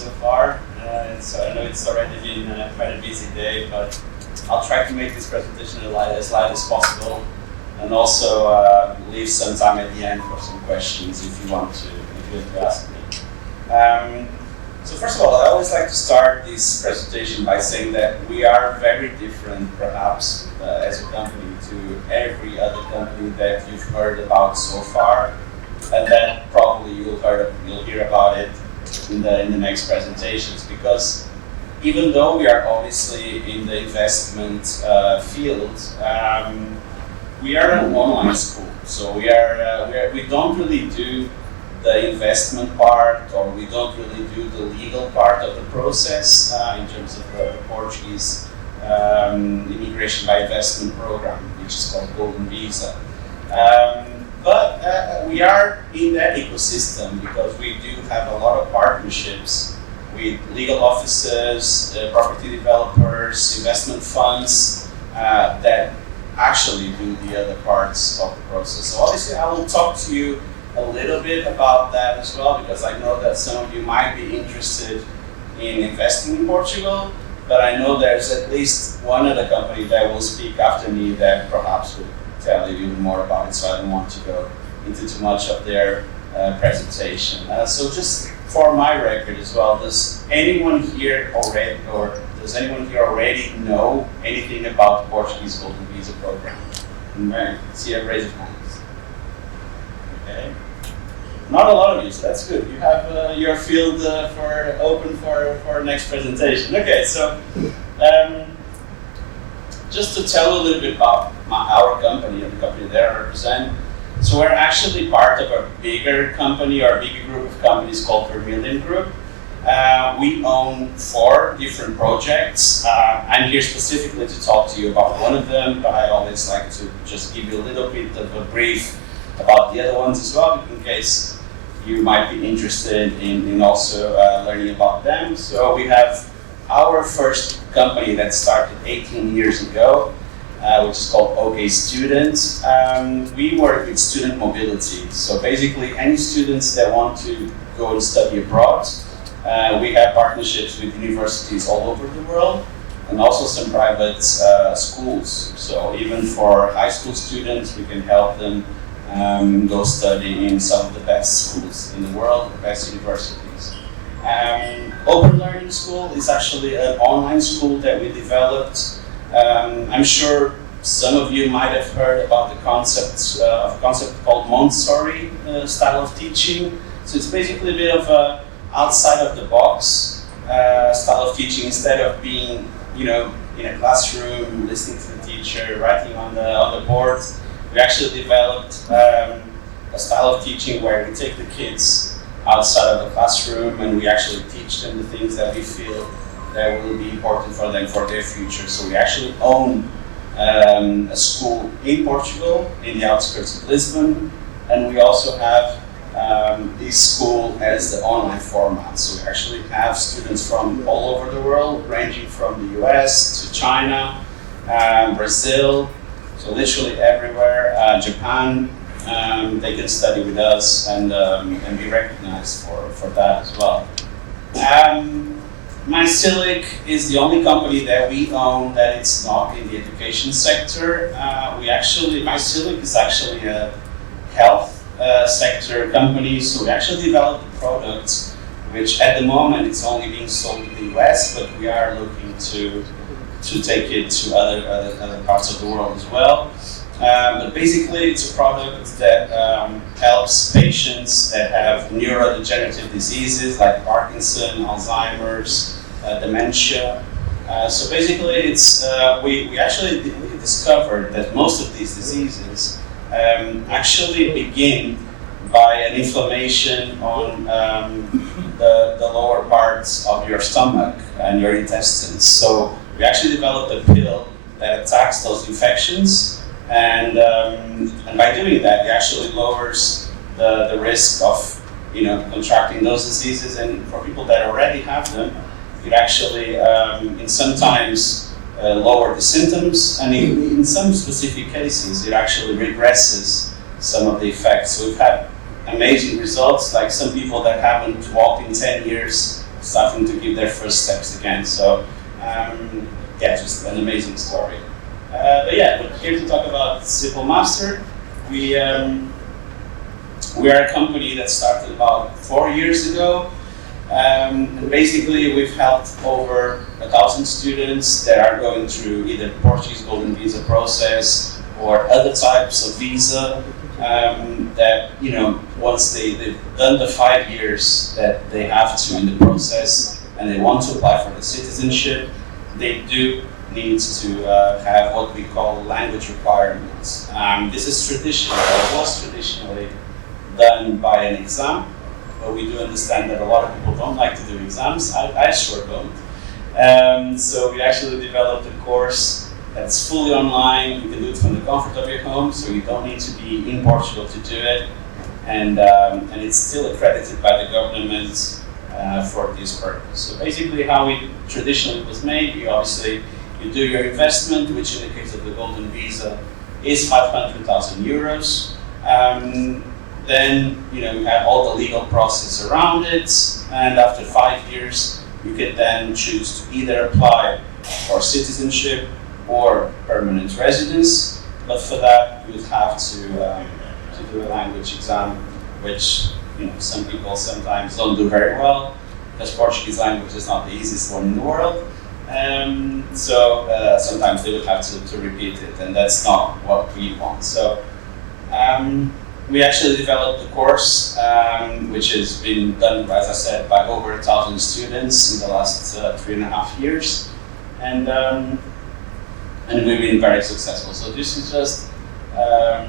so far. So I know it's already been quite a busy day, but I'll try to make this presentation as light as possible, and also leave some time at the end for some questions if you want to ask me. So first of all, I always like to start this presentation by saying that we are very different, perhaps, as a company to every other company that you've heard about so far, and that probably you'll hear about it in the next presentations. Because even though we are obviously in the investment field, we are an online school, so we don't really do the investment part, or we don't really do the legal part of the process in terms of the Portuguese immigration by investment program, which is called Golden Visa. But we are in that ecosystem because we do have a lot of partnerships with legal offices, property developers, investment funds that actually do the other parts of the process. So obviously I will talk to you a little bit about that as well, because I know that some of you might be interested in investing in Portugal, but I know there's at least one other company that will speak after me that perhaps will tell you even more about it, so I don't want to go into too much of their presentation. So just for my record as well, does anyone here already know anything about the Portuguese Golden Visa program? Right. See, raise your hands. Okay. Not a lot of you, so that's good. You have your field open for next presentation. Okay, so just to tell a little bit about our company and the company that I represent. So we're actually part of a bigger company, or a bigger group of companies called Vermilion Group. We own 4 different projects. I'm here specifically to talk to you about one of them, but I always like to just give you a little bit of a brief about the other ones as well, in case you might be interested in also learning about them. So we have our first company that started 18 years ago, which is called OK Student. We work with student mobility. So basically any students that want to go and study abroad, we have partnerships with universities all over the world, and also some private schools. So even for high school students, we can help them go study in some of the best schools in the world, the best universities. Open Learning School is actually an online school that we developed. I'm sure some of you might have heard about the concept called Montessori style of teaching. So it's basically a bit of a outside of the box style of teaching. Instead of being, in a classroom, listening to the teacher, writing on the board, we actually developed a style of teaching where we take the kids outside of the classroom and we actually teach them the things that we feel that will be important for them for their future. So we actually own a school in Portugal, in the outskirts of Lisbon, and we also have this school as the online format. So we actually have students from all over the world, ranging from the US to China, Brazil, so literally everywhere, Japan. They can study with us and be recognized for that as well. is the only company that we own that it's not in the education sector. MyCilic is actually a health sector company, so we actually developed a product which at the moment it's only being sold in the US, but we are looking to take it to other parts of the world as well. But basically, it's a product that helps patients that have neurodegenerative diseases like Parkinson, Alzheimer's, dementia. So basically, it's we discovered that most of these diseases actually begin by an inflammation on the lower parts of your stomach and your intestines. So we actually developed a pill that attacks those infections. And by doing that, it actually lowers the risk of contracting those diseases. And for people that already have them, it actually, in sometimes, lower the symptoms. And in some specific cases, it actually regresses some of the effects. So we've had amazing results, like some people that haven't walked in 10 years starting to give their first steps again. So yeah, just an amazing story. But yeah, we're here to talk about CipleMaster. We are a company that started about 4 years ago. And basically, we've helped over 1,000 students that are going through either the Portuguese Golden Visa process or other types of visa that, you know, once they've done the 5 years that they have to in the process and they want to apply for the citizenship, they do need to have what we call language requirements. This is traditional, it was traditionally done by an exam, but we do understand that a lot of people don't like to do exams. I sure don't. So we actually developed a course that's fully online. You can do it from the comfort of your home, so you don't need to be in Portugal to do it. And it's still accredited by the government for this purpose. So basically how it traditionally was made, you do your investment, which in the case of the Golden Visa is 500,000 euros. Then you have all the legal process around it, and after 5 years, you can then choose to either apply for citizenship or permanent residence. But for that, you would have to do a language exam, which some people sometimes don't do very well, because Portuguese language is not the easiest one in the world. So sometimes they would have to repeat it, and that's not what we want. So we actually developed a course, which has been done, as I said, by over 1,000 students in the last 3.5 years, and we've been very successful. So this is just a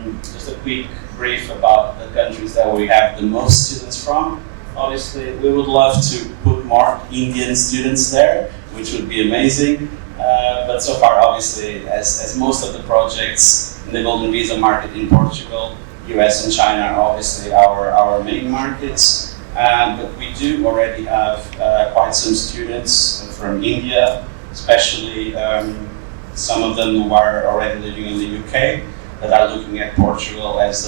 quick brief about the countries that we have the most students from. Obviously, we would love to put more Indian students there, which would be amazing. But so far, obviously, as most of the projects in the Golden Visa market in Portugal, US and China are obviously our main markets. But we do already have quite some students from India, especially some of them who are already living in the UK, that are looking at Portugal as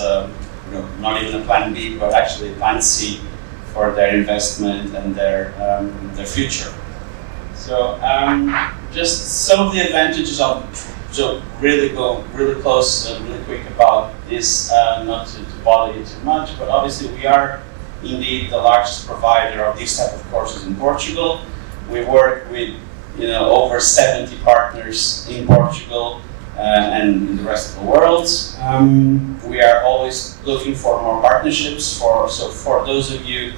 not even a plan B, but actually a plan C for their investment and their future. So just some of the advantages of really go really close and really quick about this, not to bother you too much, but obviously we are indeed the largest provider of these type of courses in Portugal. We work with over 70 partners in Portugal and in the rest of the world. We are always looking for more partnerships. For those of you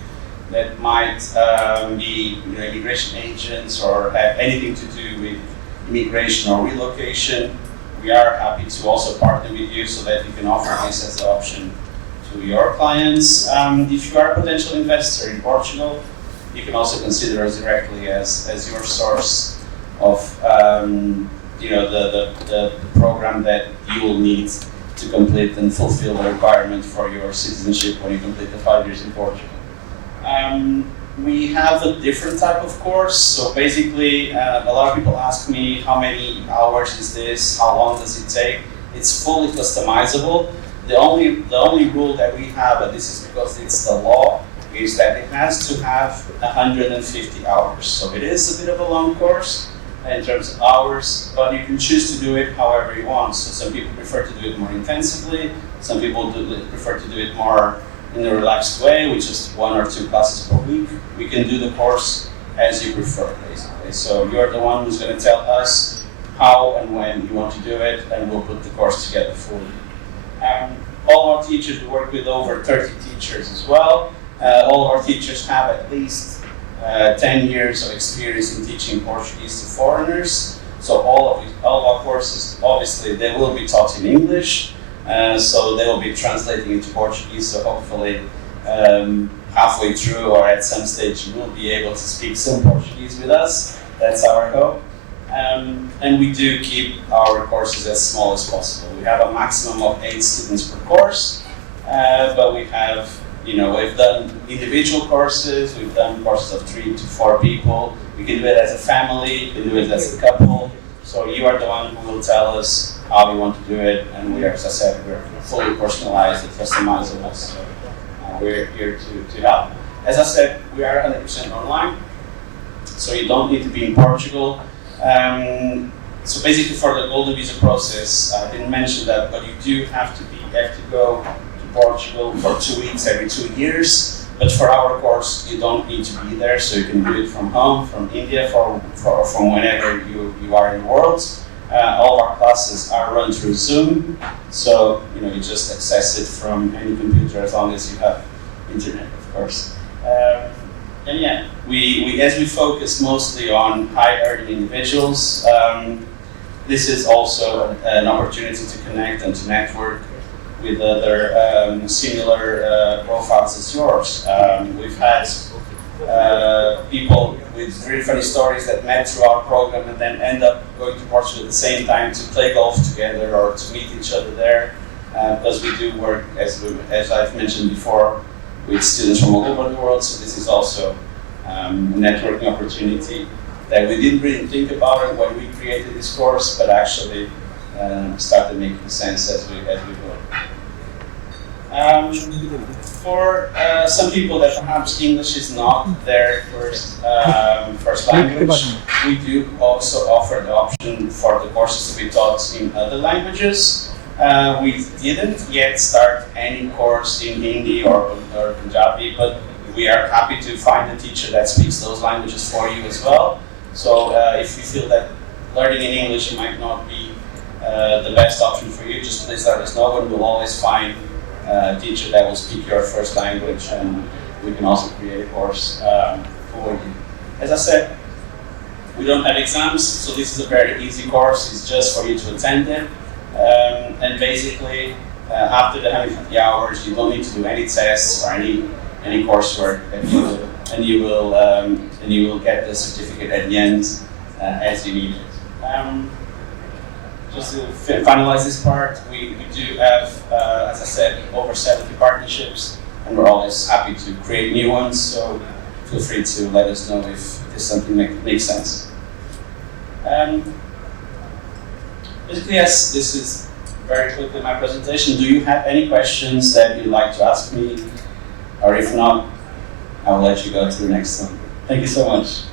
that might be immigration agents or have anything to do with immigration or relocation, we are happy to also partner with you so that you can offer this as an option to your clients. If you are a potential investor in Portugal, you can also consider us directly as your source of the program that you will need to complete and fulfill the requirement for your citizenship when you complete the 5 years in Portugal. We have a different type of course. So basically, a lot of people ask me, how many hours is this? How long does it take? It's fully customizable. The only rule that we have, and this is because it's the law, is that it has to have 150 hours. So it is a bit of a long course in terms of hours, but you can choose to do it however you want. So some people prefer to do it more intensively. Some people prefer to do it more in a relaxed way, with just 1 or 2 classes per week. We can do the course as you prefer, basically. So you're the one who's going to tell us how and when you want to do it, and we'll put the course together for you. All our teachers, we work with over 30 teachers as well. All our teachers have at least 10 years of experience in teaching Portuguese to foreigners. So all of our courses, obviously, they will be taught in English. So they will be translating into Portuguese, so hopefully halfway through or at some stage you will be able to speak some Portuguese with us. That's our hope. And we do keep our courses as small as possible. We have a maximum of 8 students per course, but we have, we've done individual courses, we've done courses of 3 to 4 people. We can do it as a family, you can do it as a couple. So you are the one who will tell us how we want to do it, and we are, as I said, we're fully personalized and customizable. So we're here to help. As I said, we are 100% online. so you don't need to be in Portugal. So basically, for the golden visa process, I didn't mention that, but you do have to go to Portugal for 2 weeks every 2 years. But for our course, you don't need to be there, so you can do it from home, from India, from whenever you are in the world. All of our classes are run through Zoom, so you just access it from any computer as long as you have internet, of course. And yeah, as we focus mostly on high-earning individuals, this is also an opportunity to connect and to network with other similar profiles as yours. We've had people with very funny stories that met through our program and then end up going to Portugal at the same time to play golf together or to meet each other there, because we do work, as I've mentioned before, with students from all over the world, so this is also a networking opportunity that we didn't really think about it when we created this course, but actually started making sense as we go. For some people that perhaps English is not their first language, we do also offer the option for the courses to be taught in other languages. We didn't yet start any course in Hindi or Punjabi, but we are happy to find a teacher that speaks those languages for you as well. So if you feel that learning in English might not be the best option for you, just please let us know, and we'll always find a teacher that will speak your first language, and we can also create a course for you. As I said, we don't have exams, so this is a very easy course. It's just for you to attend it. And basically, after the 150 hours, you don't need to do any tests or any coursework, and you will get the certificate at the end as you need it. Just to finalize this part, we do have, as I said, over 70 partnerships, and we're always happy to create new ones. So feel free to let us know if this something makes sense. Basically, yes, this is very quickly my presentation. Do you have any questions that you'd like to ask me? Or if not, I will let you go to the next one. Thank you so much.